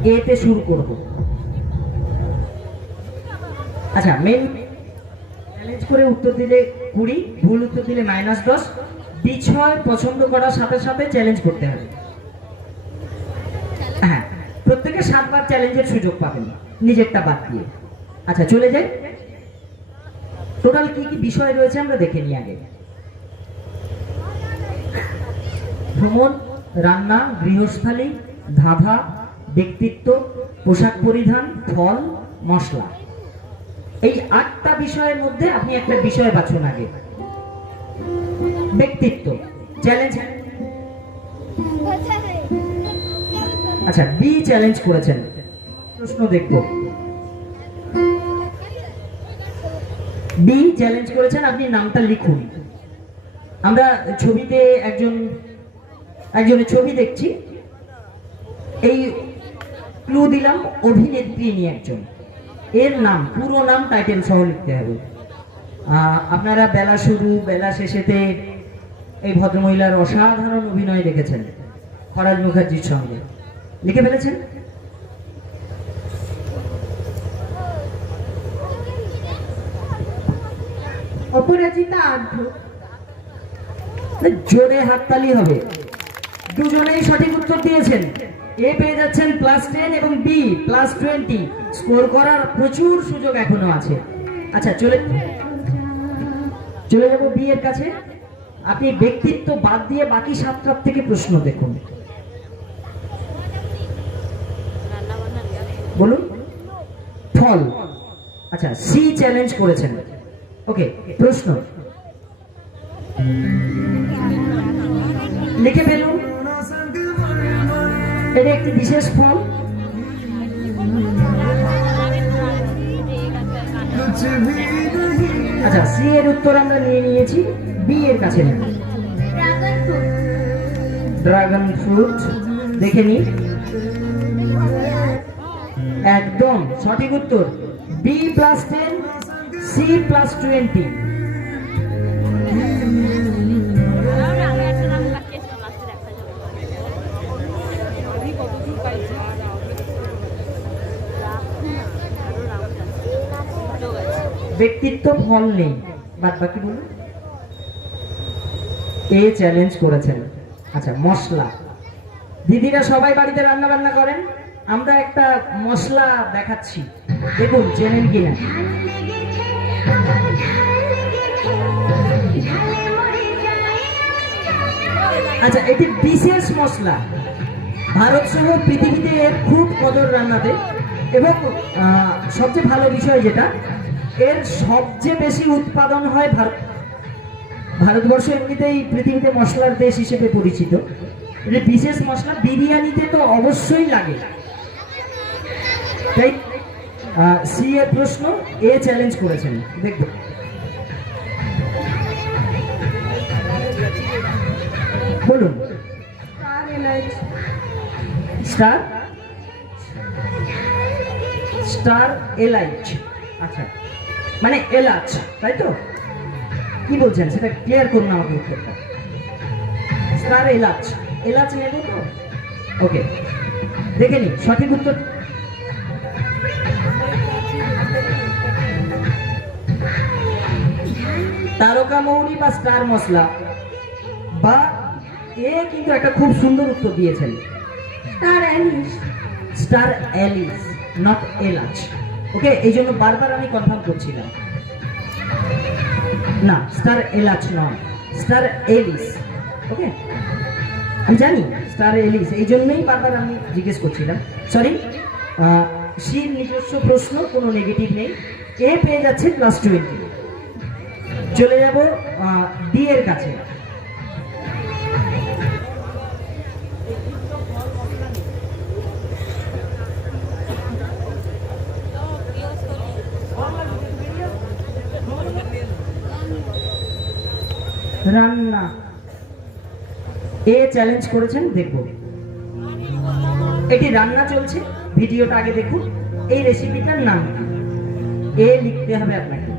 এতে শুরু করব। আচ্ছা, মেন চ্যালেঞ্জ করে উত্তর দিলে 20, ভুল উত্তর দিলে -10। বিষয় পছন্দ করার সাথে সাথে চ্যালেঞ্জ করতে হবে। হ্যাঁ, প্রত্যেকে 7 বার চ্যালেঞ্জের সুযোগ পাবেন, নিজেরটা বাদ দিয়ে। আচ্ছা, চলে যাই। টোটাল কি কি বিষয় রয়েছে আমরা দেখে নিই আগে। ভ্রমণ, রান্না, গৃহস্থালী, ধাঁধা, ব্যক্তিত্ব, পোশাক পরিধান, ফল, মশলা। এই 8টা বিষয়ের মধ্যে আপনি একটা বিষয় বাছুন আগে। ব্যক্তিত্ব চ্যালেঞ্জ। আচ্ছা, বি চ্যালেঞ্জ করেছেন, প্রশ্ন দেখব। বি চ্যালেঞ্জ করেছেন, আপনি নামটা লিখুন। আমরা ছবিতে একজনের ছবি দেখছি, এই ক্লু দিলাম, অভিনেত্রী নিয়ে একজন, এর নাম, পুরো নাম, টাইটেল সহ লিখতে হবে। আপনারা বেলা শুরু বেলা শেষেতে এই ভদ্রমহিলার অসাধারণ অভিনয় দেখেছেন ফরাজ মুখার্জির সঙ্গে। লিখে ফেলেছেন? অপরাজিতা আর্ধ। জোরে হাততালি হবে। দুজনেই সঠিক উত্তর দিয়েছেন। এ পেয়ে যাচ্ছেন +10 এবং বি +20। স্কোর করার প্রচুর সুযোগ এখনো আছে। আচ্ছা, চলে যাব বি এর কাছে। আপনি ব্যক্তিত্ব বাদ দিয়ে বাকি 7টার থেকে প্রশ্ন দেখুন। বলুন। ফল। আচ্ছা, সি চ্যালেঞ্জ করেছেন। ওকে, প্রশ্ন লিখে ফেলুন। এটা একটি বিশেষ ফল। আচ্ছা, সি এর উত্তর আমরা নিয়ে নিয়েছি, বি এর কাছে নেব। ড্রাগন ফ্রুট, দেখে নি। একদম সঠিক উত্তর, বি +10, সি +20। ব্যক্তিত্ব, ফল নেই, বাদ বাকি বলুন। এ চ্যালেঞ্জ করেছেন। আচ্ছা, মশলা। দিদিরা সবাই বাড়িতে রান্না বান্না করেন, আমরা একটা মশলা দেখাচ্ছি, দেখুন চেনেন কিনা। আচ্ছা, এটি বিশেষ মশলা, ভারত সহ পৃথিবীতে এর খুব কদর রান্নাতে। এবং সবচেয়ে ভালো বিষয় যেটা, এর সবচেয়ে বেশি উৎপাদন হয় ভারতবর্ষ এমনিতেই পৃথিবীতে মশলার দেশ হিসেবে পরিচিত। এটা বিশেষ মশলা, বিরিয়ানিতে তো অবশ্যই লাগে। তাই সি এর প্রশ্ন, এ চ্যালেঞ্জ করেছেন, দেখব। বলুন। স্টার এলাইচ। আচ্ছা, মানে এলাচ, তাই তো? কি বলছেন সেটা ক্লিয়ার করুন আমাকে উত্তরটা। স্টার এলাচ, এলাচ নেব তো? ওকে, দেখে নি সঠিক উত্তর। তারকা মৌরি বা স্টার মশলা, বা এ কিন্তু একটা খুব সুন্দর উত্তর দিয়েছেন, star anise. Star Alice, not এলাচ। ওকে, এই জন্য বারবার আমি কনফার্ম করছিলাম। না, স্টার এলাচ নয়, স্টার এলিস। ওকে, আমি জানি স্টার এলিস, এই জন্যই বারবার আমি জিজ্ঞেস করছিলাম। সরি। সির নিজস্ব প্রশ্ন, কোনো নেগেটিভ নেই। এ পেয়ে যাচ্ছে +20। চলে যাব ডি এর কাছে। রান্না। এ চ্যালেঞ্জ করেছেন, দেখব। এটি রান্না চলছে, ভিডিওটা আগে দেখুন। এই রেসিপিটার নাম এ লিখতে হবে আপনাকে।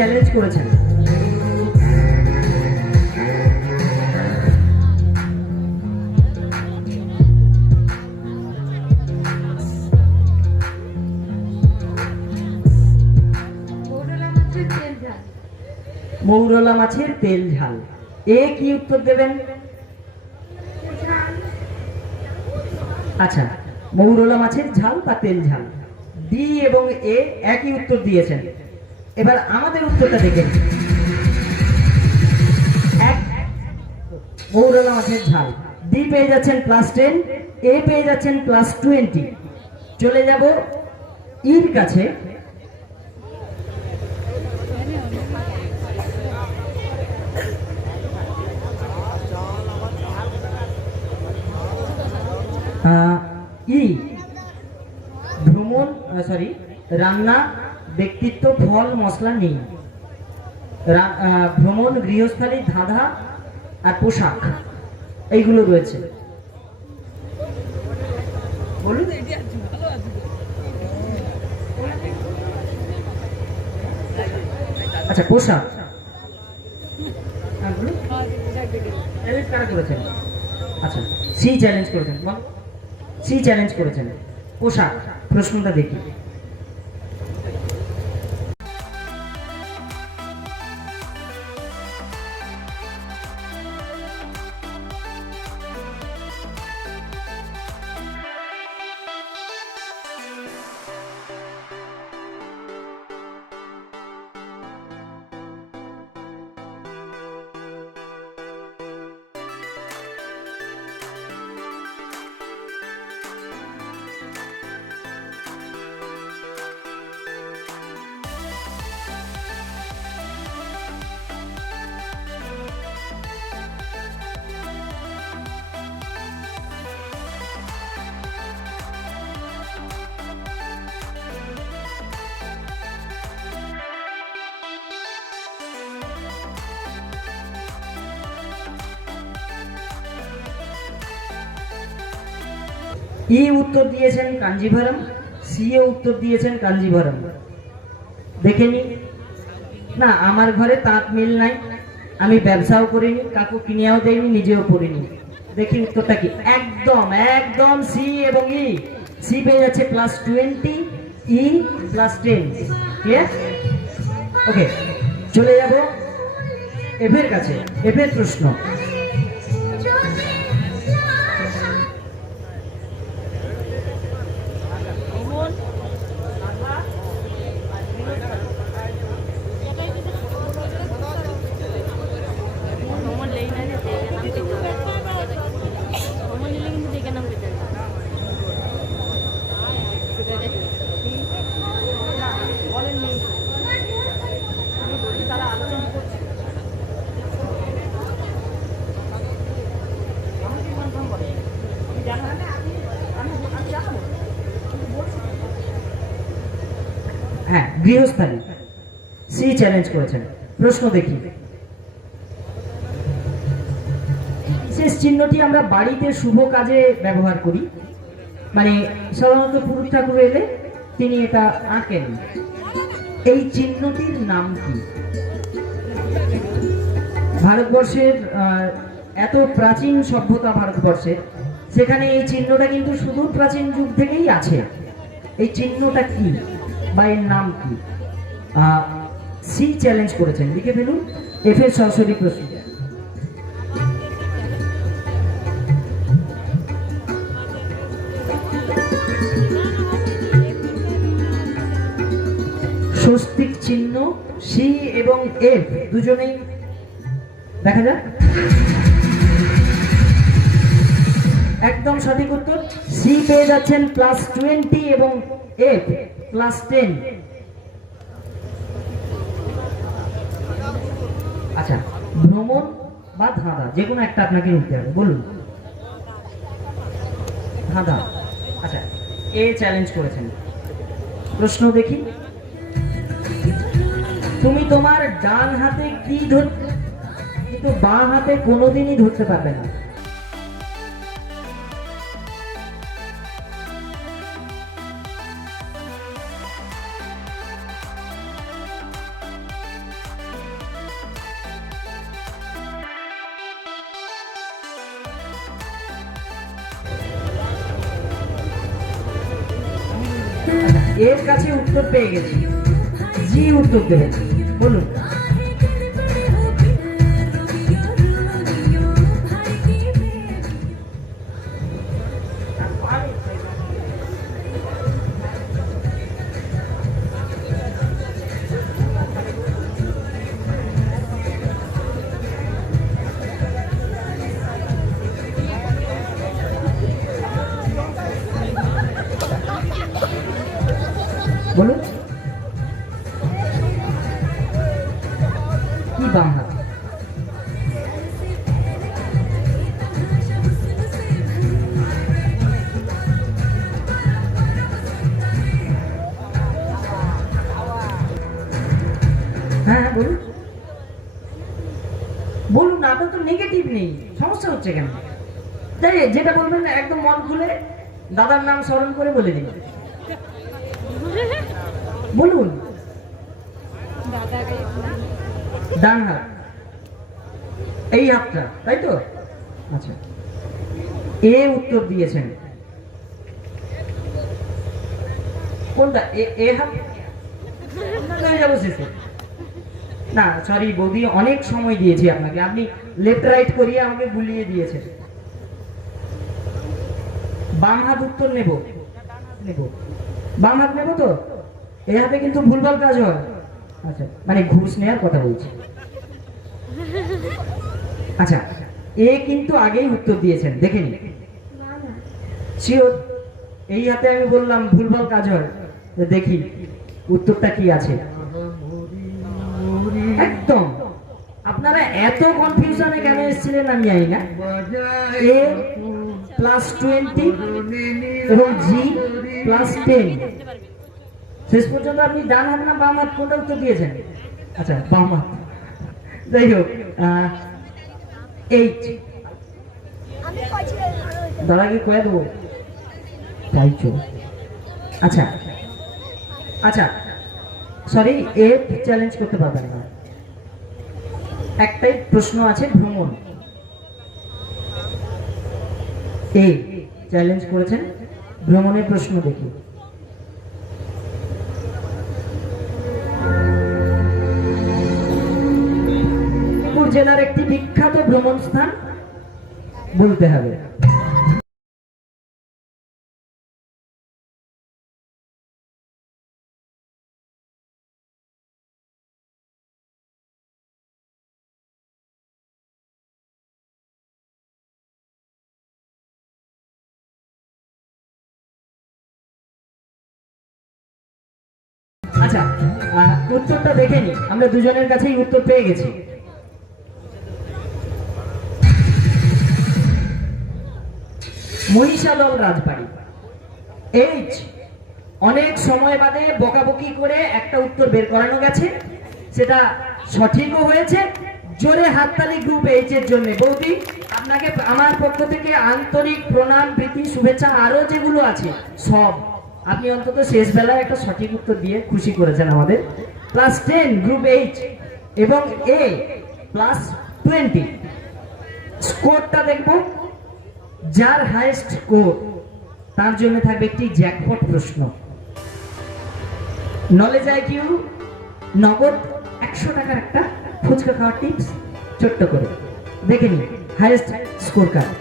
চ্যালেঞ্জ করেছেন। মৌরলা মাছের তেল ঝাল। এ কি উত্তর দেবেন? আচ্ছা, মৌরলা মাছের ঝাল বা তেল ঝাল। ডি এবং এ একই উত্তর দিয়েছেন। এবার আমাদের উত্তরটা দেখেন। মৌরলা মাছের ঝাল। ডি পেয়ে যাচ্ছেন +10, এ পেয়ে যাচ্ছেন +20। চলে যাব ইর কাছে। ই ভ্রমণ, রান্না, ব্যক্তিত্ব, ফল, মশলা নেই। ভ্রমণ, গৃহস্থালী, ধাঁধা আর পোশাক, এইগুলো রয়েছে। বলুন। আচ্ছা, পোশাক কারা করেছেন? আচ্ছা, সি চ্যালেঞ্জ করেছেন। সি চ্যালেঞ্জ করেছেন পোশাক। প্রশ্নটা দেখি। ই উত্তর দিয়েছেন কাঞ্জিভারম, সি এ উত্তর দিয়েছেন কাঞ্জিভারম। দেখে নি না, আমার ঘরে তাঁত মিল নাই, আমি ব্যবসাও করিনি, কাকু কিনেও দেয়নি, নিজেও পড়িনি। দেখি উত্তরটা কি। একদম একদম সি এবং ই। সি পেয়ে যাচ্ছে +20, ই +10। ওকে, চলে যাব এফের কাছে। এফের প্রশ্ন। হ্যাঁ, গৃহস্থালী। সি চ্যালেঞ্জ করেছেন। প্রশ্ন দেখি। বিশেষ চিহ্নটি আমরা বাড়িতে শুভ কাজে ব্যবহার করি, মানে সাধারণত পুরুষ ঠাকুর এলে তিনি এটা আঁকেন। এই চিহ্নটির নাম কি? ভারতবর্ষের এত প্রাচীন সভ্যতা ভারতবর্ষের, সেখানে এই চিহ্নটা কিন্তু সুদূর প্রাচীন যুগ থেকেই আছে। এই চিহ্নটা কি বা এর নাম কি? সি চ্যালেঞ্জ করেছেন। লিখে ফেলুন। এফ এর সরাসরি প্রশ্ন। স্বস্তিক চিহ্ন। সি এবং এফ দুজনেই দেখা যাক। একদম সঠিক উত্তর। সি পেয়ে যাচ্ছেন +20 এবং এফ +10। আচ্ছা, ভ্রমণ বা ধাঁধা, যে কোনো একটা আপনাকে নিতে হবে। বলুন। ধাঁধা। আচ্ছা, এ চ্যালেঞ্জ করেছেন। প্রশ্ন দেখি। তুমি তোমার ডান হাতে কি ধরতে, কিন্তু বাঁ হাতে কোনোদিনই ধরতে পারবে না। এর কাছে উত্তর পেয়ে গেছি, জি উত্তর দেবেন, বলুন। বলুন কি বাম হাত? হ্যাঁ বলুন বলুন, আপনার তো নেগেটিভ নেই, সমস্যা হচ্ছে কেন? তাই যেটা বলবেন একদম মন খুলে দাদার নাম স্মরণ করে বলে দিন, বলুন। ডান হাত, এই হাতটা, তাই তো? আচ্ছা, এ উত্তর দিয়েছেন। কোনটা? এ হাত হয়ে যাবো শেষে। না সরি বৌদি, অনেক সময় দিয়েছি আপনাকে, আপনি লেফট রাইট করিয়ে আমাকে গুলিয়ে দিয়েছেন। বাম হাত উত্তর নেব, বাম হাত নেব তো? এ হাতে কিন্তু ভুলভাল কাজ হয়। আচ্ছা, মানে ঘুষ নেওয়ার কথা বলছি। আচ্ছা, এ কিন্তু আগেই উত্তর দিয়েছেন, দেখে নি শিওর? এই হাতে আমি বললাম ভুলভাল কাজ হয়, দেখি উত্তরটা কি আছে। একদম, আপনারা এত কনফিউশনে কেন এসেছিলেন আমি জানি না। এ +20 এবং জি +10, শেষ পর্যন্ত আপনি ডান হাত না বাম হাত কোনটা উত্তর দিয়েছেন? আচ্ছা বাম হাত, যাই হোক। 8 দাদা কি কয়ে দেবো তাইছো? আচ্ছা আচ্ছা সরি, এ চ্যালেঞ্জ করতে পারবেন না, একটাই প্রশ্ন আছে, ভ্রমণ। এ চ্যালেঞ্জ করেছেন, ভ্রমণের প্রশ্ন দেখি। জেলার একটি বিখ্যাত ভ্রমণ স্থান বলতে হবে। আচ্ছা, উত্তরটা দেখে নি, আমরা দুজনের কাছেই উত্তর পেয়ে গেছি। মহিষাদল রাজবাড়ি। এইচ, অনেক সময় বাদে বকাবকি করে একটা উত্তর বের করানো গেছে, সেটা সঠিকও হয়েছে। জোরে হাততালি গ্রুপ এইচ এর জন্য। বৌদি, আপনাকে আমার পক্ষ থেকে আন্তরিক প্রণাম, প্রীতি, শুভেচ্ছা, আরো যেগুলো আছে সব। আপনি অন্তত শেষ বেলায় একটা সঠিক উত্তর দিয়ে খুশি করেছেন আমাদের। +10 গ্রুপ এইচ এবং এ +20। স্কোরটা দেখবো, যার হাইয়েস্ট স্কোর তার জন্য থাকবে একটি জ্যাকপট প্রশ্ন। নলেজ আইকিউ, নগদ 100 টাকার একটা ফুচকা খাওয়ার টিপস, ছোট্ট করে দেখে নিন হাইয়েস্ট স্কোর কার্ড।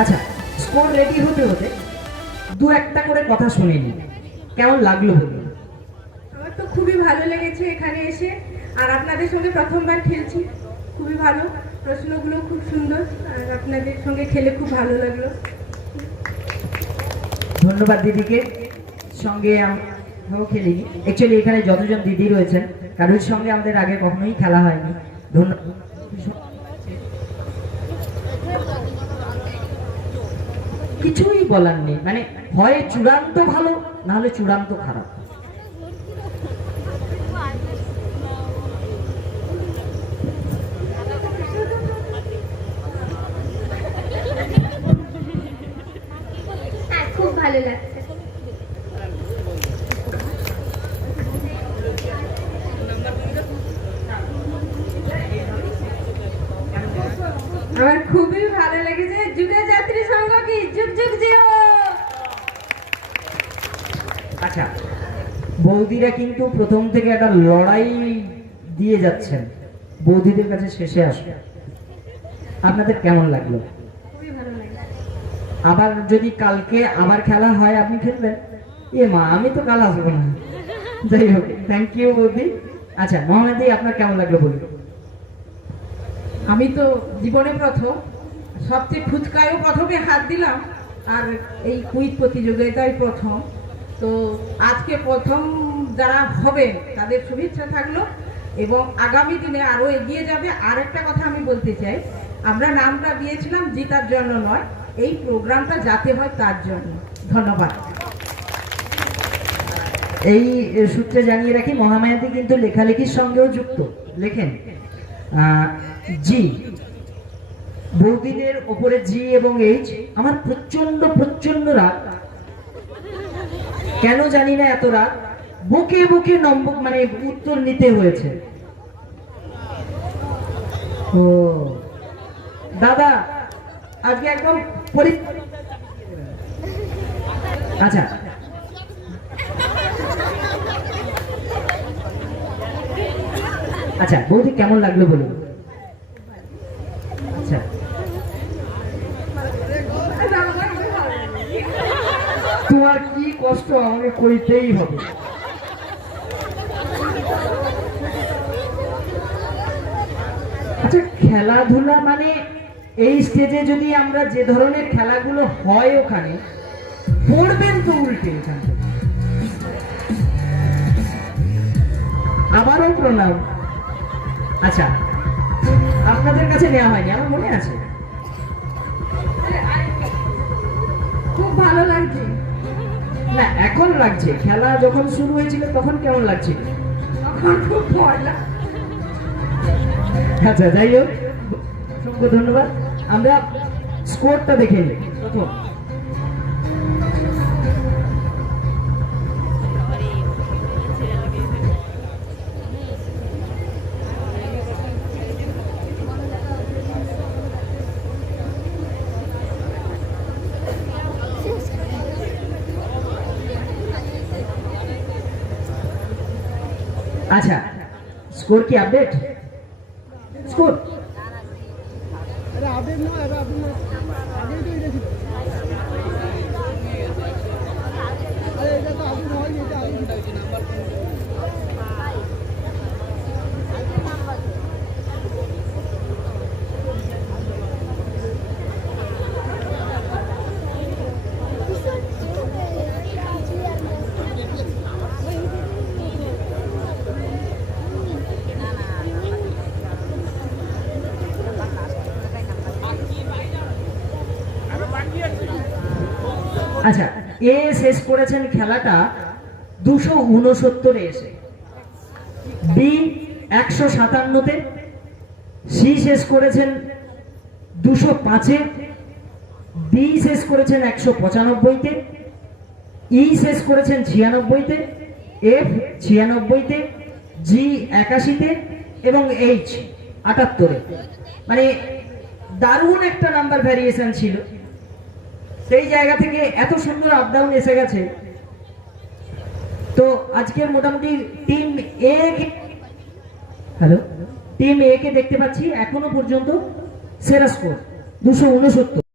আচ্ছা, স্কোর রেডি হতে হতে দু একটা করে কথা শুনে নিন, কেমন লাগলো বলুন? আমার তো খুবই ভালো লেগেছে এখানে এসে, আর আপনাদের সঙ্গে প্রথমবার খেলছি, খুবই ভালো, প্রশ্নগুলো খুব সুন্দর, আর আপনাদের সঙ্গে খেলে খুব ভালো লাগলো। ধন্যবাদ দিদিকে, সঙ্গে আমরাও খেলিনি। অ্যাকচুয়ালি এখানে যতজন দিদি রয়েছেন কারোর সঙ্গে আমাদের আগে কখনোই খেলা হয়নি। ধন্যবাদ। কিছুই বলার নেই, মানে হয় চূড়ান্ত ভালো, না হলে চূড়ান্ত খারাপ। খুব ভালো লাগছে। আমার খুবই ভালো লেগেছে। যুগে যাত্রী সংঘ কি যুগ যুগ জিও। আচ্ছা, বৌদিরা কিন্তু প্রথম থেকে একটা লড়াই দিয়ে যাচ্ছেন, বৌদিদের কাছে শেষে আসবে, আপনাদের কেমন লাগলো? খুবই ভালো লাগে। আবার যদি কালকে আবার খেলা হয় আপনি খেলবেন? এ মা, আমি তো কাল আসবো না। যাই হোক, থ্যাংক ইউ বৌদি। আচ্ছা মোহাম্মদ, আপনার কেমন লাগলো বলুন? আমি তো জীবনে প্রথম, সবচেয়ে ফুচকায়ও প্রথমে হাত দিলাম, আর এই কুইজ প্রতিযোগিতায় প্রথম। তো আজকে প্রথম যারা হবেন তাদের শুভেচ্ছা থাকলো, এবং আগামী দিনে আরো এগিয়ে যাবে। আর একটা কথা আমি বলতে চাই, আমরা নামটা দিয়েছিলাম জিতার জন্য নয়, এই প্রোগ্রামটা যাতে হয় তার জন্য। ধন্যবাদ। এই সূত্রে জানিয়ে রাখি, মহামায়াতি কিন্তু লেখালেখির সঙ্গেও যুক্ত, লেখেন জি, বৌদিদের ওপরে জি এবং এইচ। আমার প্রচন্ড প্রচন্ড রাগ, কেন জানি না এত রাগ, বুকে বুকে নম্বর মানে উত্তর নিতে হয়েছে। ও দাদা, আজকে একদম আচ্ছা, আচ্ছা বৌদি কেমন লাগলো বলুন? আচ্ছা, তোমার কি কষ্ট আমাকে কইতেই হবে। আচ্ছা, খেলাধুলা মানে এই স্টেজে যদি আমরা যে ধরনের খেলাগুলো হয় ওখানে পড়বেন তো উল্টে এখান থেকে। আবারও প্রণাম। আচ্ছা, আপনাদের কাছে নেওয়া হয়নি, আমার মনে আছে। খুব ভালো লাগছে। না, এখন লাগছে, খেলা যখন শুরু হয়েছিল তখন কেমন লাগছিল? তখন খুব ভয় লাগে। আচ্ছা, যাই হোক, অসংখ্য ধন্যবাদ। আমরা স্কোরটা দেখে নিই প্রথম। আচ্ছা, স্কোর কি আপডেট? স্কোর আচ্ছা, এ শেষ করেছেন খেলাটা 269-এ এসে, বি 157-তে, সি শেষ করেছেন 205-এ, ডি শেষ করেছেন 195-তে, ই শেষ করেছেন 96-তে, এফ 96-তে, জি 81-তে এবং এইচ 78-এ। মানে দারুণ একটা নাম্বার ভ্যারিয়েশন ছিল। সেই জায়গা থেকে এত সুন্দর আপ ডাউন এসে গেছে। তো আজকের মোটামুটি টিম এ কে দেখতে পাচ্ছি এখনো পর্যন্ত সেরা স্কোর 269।